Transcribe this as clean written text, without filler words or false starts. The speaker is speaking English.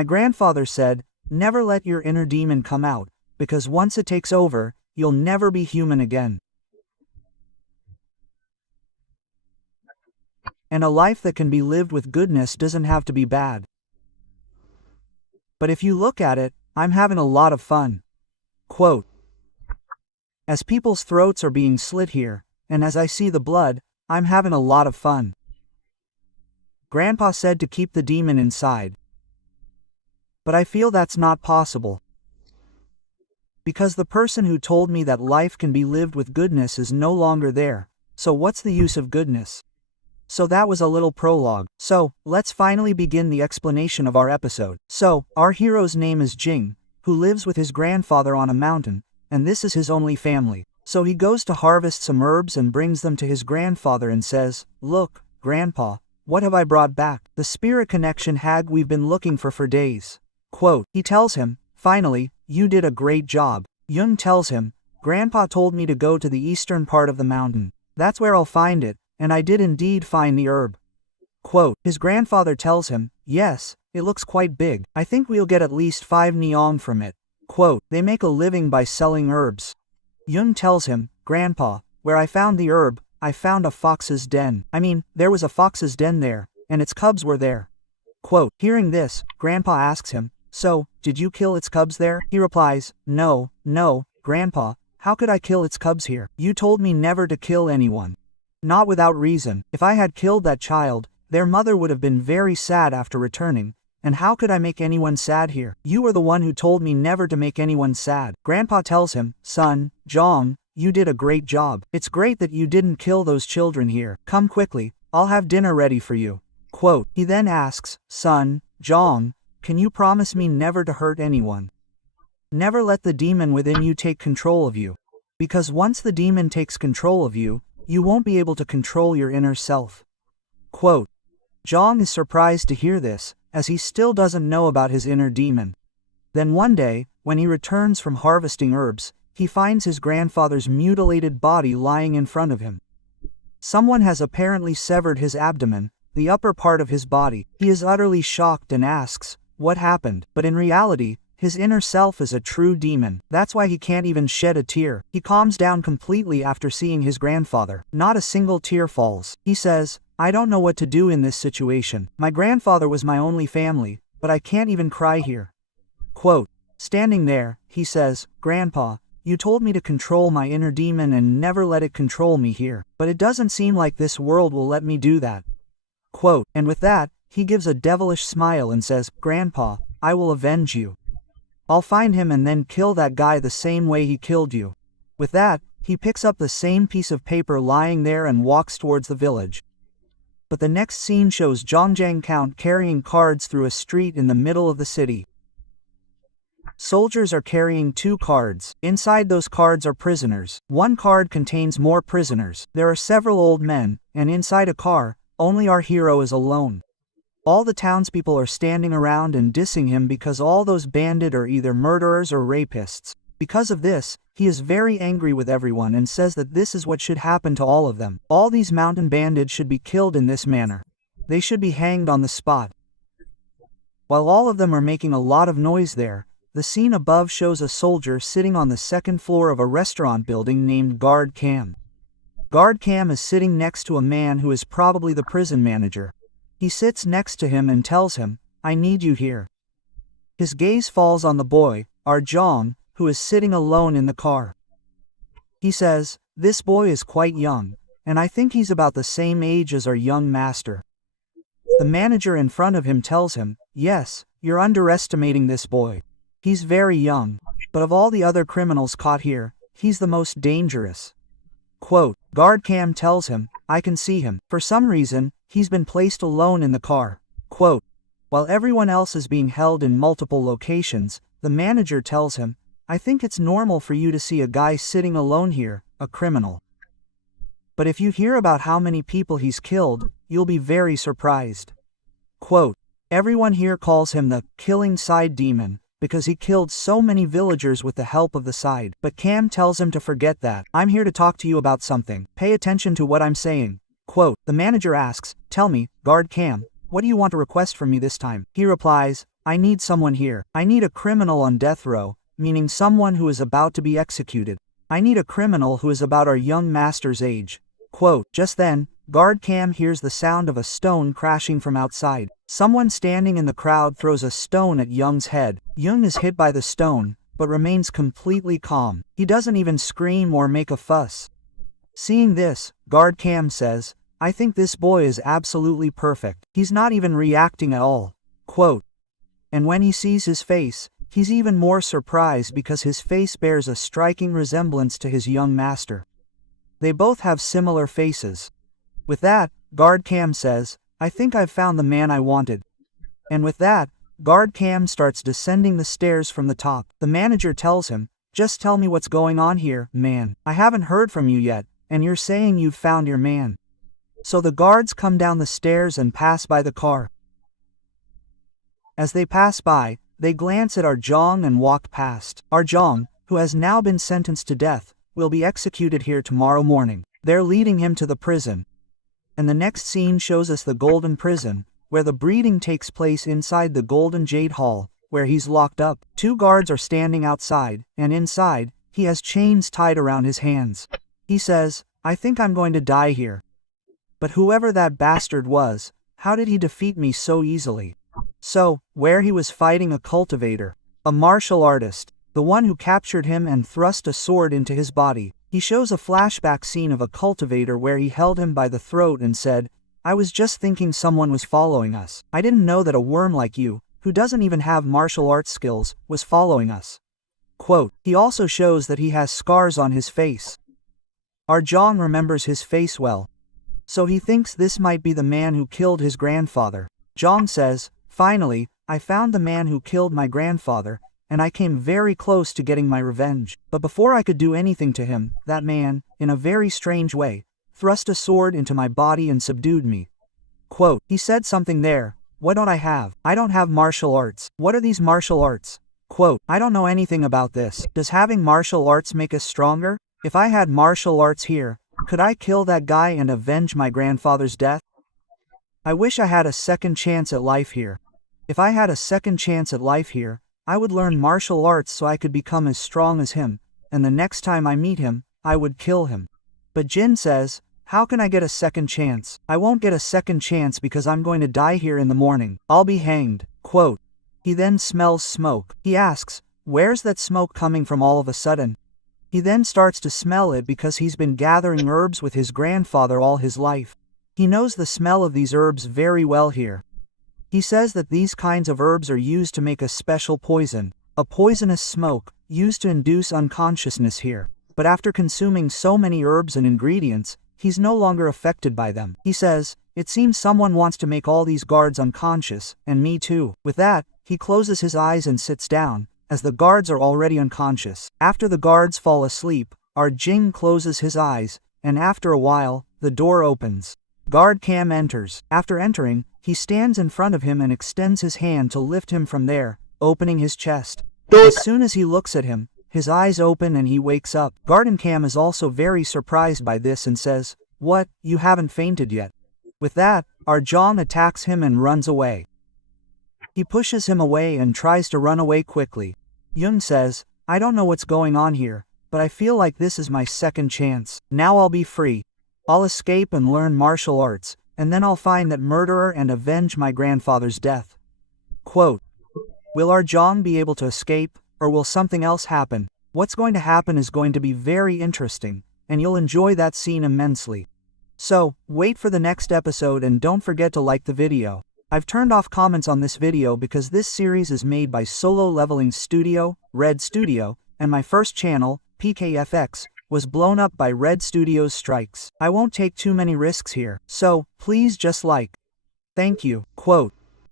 My grandfather said, never let your inner demon come out, because once it takes over, you'll never be human again. And a life that can be lived with goodness doesn't have to be bad. But if you look at it, I'm having a lot of fun. Quote, as people's throats are being slit here, and as I see the blood, I'm having a lot of fun. Grandpa said to keep the demon inside. But I feel that's not possible. Because the person who told me that life can be lived with goodness is no longer there, so what's the use of goodness? So that was a little prologue. So, let's finally begin the explanation of our episode. So, our hero's name is Jing, who lives with his grandfather on a mountain, and this is his only family. So he goes to harvest some herbs and brings them to his grandfather and says, look, Grandpa, what have I brought back? The spirit connection hag we've been looking for days. Quote, he tells him, finally, you did a great job. Yun tells him, Grandpa told me to go to the eastern part of the mountain. That's where I'll find it. And I did indeed find the herb. Quote, his grandfather tells him, yes, it looks quite big. I think we'll get at least 5 neong from it. Quote, they make a living by selling herbs. Yun tells him, Grandpa, where I found the herb, I found a fox's den. There was a fox's den there, and its cubs were there. Quote, hearing this, Grandpa asks him, so, did you kill its cubs there? He replies, no, Grandpa, how could I kill its cubs here? You told me never to kill anyone. Not without reason. If I had killed that child, their mother would have been very sad after returning, and how could I make anyone sad here? You were the one who told me never to make anyone sad. Grandpa tells him, son, Zhang, you did a great job. It's great that you didn't kill those children here. Come quickly, I'll have dinner ready for you. Quote, he then asks, son, Zhang, can you promise me never to hurt anyone? Never let the demon within you take control of you. Because once the demon takes control of you, you won't be able to control your inner self. Quote, Zhang is surprised to hear this, as he still doesn't know about his inner demon. Then one day, when he returns from harvesting herbs, he finds his grandfather's mutilated body lying in front of him. Someone has apparently severed his abdomen, the upper part of his body. He is utterly shocked and asks, what happened? But in reality, his inner self is a true demon. That's why he can't even shed a tear. He calms down completely after seeing his grandfather. Not a single tear falls. He says, I don't know what to do in this situation. My grandfather was my only family, but I can't even cry here. Quote, standing there, he says, Grandpa, you told me to control my inner demon and never let it control me here. But it doesn't seem like this world will let me do that. Quote, and with that, he gives a devilish smile and says, Grandpa, I will avenge you. I'll find him and then kill that guy the same way he killed you. With that, he picks up the same piece of paper lying there and walks towards the village. But the next scene shows Zhongjiang Count carrying cards through a street in the middle of the city. Soldiers are carrying 2 cards. Inside those cards are prisoners. One card contains more prisoners. There are several old men, and inside a car, only our hero is alone. All the townspeople are standing around and dissing him because all those bandits are either murderers or rapists. Because of this, he is very angry with everyone and says that this is what should happen to all of them. All these mountain bandits should be killed in this manner. They should be hanged on the spot. While all of them are making a lot of noise there, the scene above shows a soldier sitting on the 2nd floor of a restaurant building named Guard Cam. Guard Cam is sitting next to a man who is probably the prison manager. He sits next to him and tells him, I need you here. His gaze falls on the boy, our Zhang, who is sitting alone in the car. He says, this boy is quite young, and I think he's about the same age as our young master. The manager in front of him tells him, yes, you're underestimating this boy. He's very young, but of all the other criminals caught here, he's the most dangerous. Quote, Guard Cam tells him, I can see him. For some reason, he's been placed alone in the car. Quote, while everyone else is being held in multiple locations, the manager tells him, I think it's normal for you to see a guy sitting alone here, a criminal. But if you hear about how many people he's killed, you'll be very surprised. Quote, everyone here calls him the killing side demon, because he killed so many villagers with the help of the side. But Cam tells him to forget that. I'm here to talk to you about something. Pay attention to what I'm saying. Quote, the manager asks, tell me, Guard Cam, what do you want to request from me this time? He replies, I need someone here. I need a criminal on death row, meaning someone who is about to be executed. I need a criminal who is about our young master's age. Quote, just then, guard Cam hears the sound of a stone crashing from outside. Someone standing in the crowd throws a stone at Young's head. Young is hit by the stone, but remains completely calm. He doesn't even scream or make a fuss. Seeing this, guard Cam says, I think this boy is absolutely perfect. He's not even reacting at all. Quote, and when he sees his face, he's even more surprised because his face bears a striking resemblance to his young master. They both have similar faces. With that, guard Cam says, I think I've found the man I wanted. And with that, guard Cam starts descending the stairs from the top. The manager tells him, just tell me what's going on here, man. I haven't heard from you yet, and you're saying you've found your man. So the guards come down the stairs and pass by the car. As they pass by, they glance at Arjong and walk past. Arjong, who has now been sentenced to death, will be executed here tomorrow morning. They're leading him to the prison. And the next scene shows us the Golden Prison, where the breeding takes place inside the Golden Jade Hall, where he's locked up. 2 guards are standing outside, and inside, he has chains tied around his hands. He says, I think I'm going to die here. But whoever that bastard was, how did he defeat me so easily? So, where he was fighting a cultivator, a martial artist, the one who captured him and thrust a sword into his body. He shows a flashback scene of a cultivator where he held him by the throat and said, I was just thinking someone was following us. I didn't know that a worm like you, who doesn't even have martial arts skills, was following us. Quote, he also shows that he has scars on his face. Arjong remembers his face well. So he thinks this might be the man who killed his grandfather. Jong says, finally, I found the man who killed my grandfather, and I came very close to getting my revenge. But before I could do anything to him, that man, in a very strange way, thrust a sword into my body and subdued me. Quote, he said something there, what don't I have? I don't have martial arts. What are these martial arts? Quote, I don't know anything about this. Does having martial arts make us stronger? If I had martial arts here, could I kill that guy and avenge my grandfather's death? I wish I had a second chance at life here. If I had a second chance at life here, I would learn martial arts so I could become as strong as him, and the next time I meet him, I would kill him. But Jin says, how can I get a second chance? I won't get a second chance because I'm going to die here in the morning. I'll be hanged. Quote, he then smells smoke. He asks, where's that smoke coming from all of a sudden? He then starts to smell it because he's been gathering herbs with his grandfather all his life. He knows the smell of these herbs very well here. He says that these kinds of herbs are used to make a special poison, a poisonous smoke, used to induce unconsciousness here. But after consuming so many herbs and ingredients, he's no longer affected by them. He says, it seems someone wants to make all these guards unconscious, and me too. With that, he closes his eyes and sits down, as the guards are already unconscious. After the guards fall asleep, Arjing closes his eyes, and after a while, the door opens. Guard Cam enters. After entering, he stands in front of him and extends his hand to lift him from there, opening his chest. As soon as he looks at him, his eyes open and he wakes up. Guard Cam is also very surprised by this and says, what, you haven't fainted yet? With that, Arjong attacks him and runs away. He pushes him away and tries to run away quickly. Young says, I don't know what's going on here, but I feel like this is my second chance. Now I'll be free. I'll escape and learn martial arts, and then I'll find that murderer and avenge my grandfather's death. Quote, will Arjong be able to escape, or will something else happen? What's going to happen is going to be very interesting, and you'll enjoy that scene immensely. So, wait for the next episode and don't forget to like the video. I've turned off comments on this video because this series is made by Solo Leveling Studio, Red Studio, and my first channel, PKFX, was blown up by Red Studios strikes. I won't take too many risks here, so, please just like. Thank you. Quote,